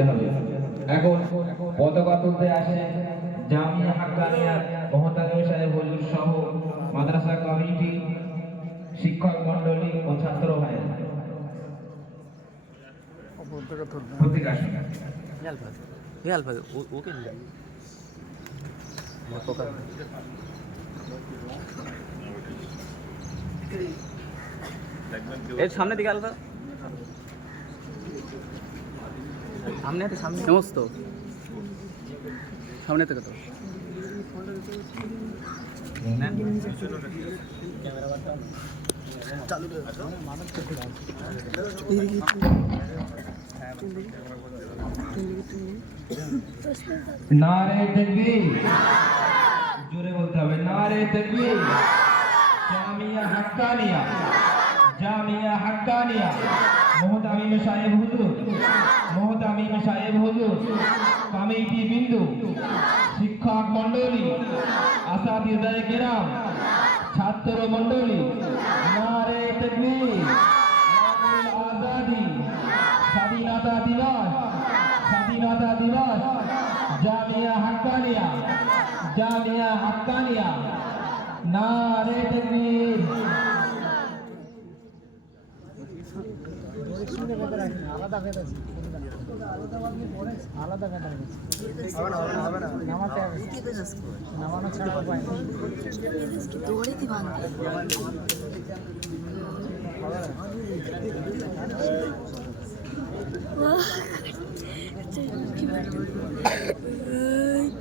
দিতে হবে। এখন পতাকা তুলতে আসে জামিয়া হাক্কানিয়া মহতামিম সাহেব হুজুর সহ মাদ্রাসা কমিটি, শিক্ষক মণ্ডলী ও ছাত্র ভাইয়েরা। এর সামনে দিকে আলাদা সামনে হাতে সামনে সমস্ত সামনে থেকে তো नारे तकबीर, जोरे बोलते হবে नारे तकबीर। জামিয়া হাক্কানিয়া, জামিয়া হাক্কানিয়া মহতামিম সাহেব হুজুর, মহতামিম সাহেব হুজুর, কমিটি বিন্দু, শিক্ষক মণ্ডলী, আসাতিজায়ে কেরাম, ছাত্র মণ্ডলী, নারে তাকবীর, নারে আজাদি, স্বাধীনতা দিবস, স্বাধীনতা দিবস। জামিয়া হাক্কানিয়া, জামিয়া হাক্কানিয়া, নারে তাকবীর।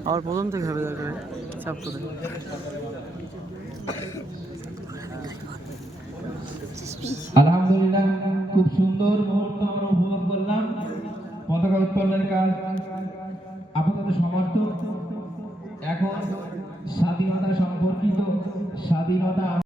আর প্রথম থেকে হবে দরকার চাপ করে আলহামদুলিল্লাহ, খুব সুন্দর মুহূর্ত আমরা উপভোগ করলাম। পতাকা উত্তোলনের কাজ আপাতত সমাপ্ত। এখন স্বাধীনতা সম্পর্কিত স্বাধীনতা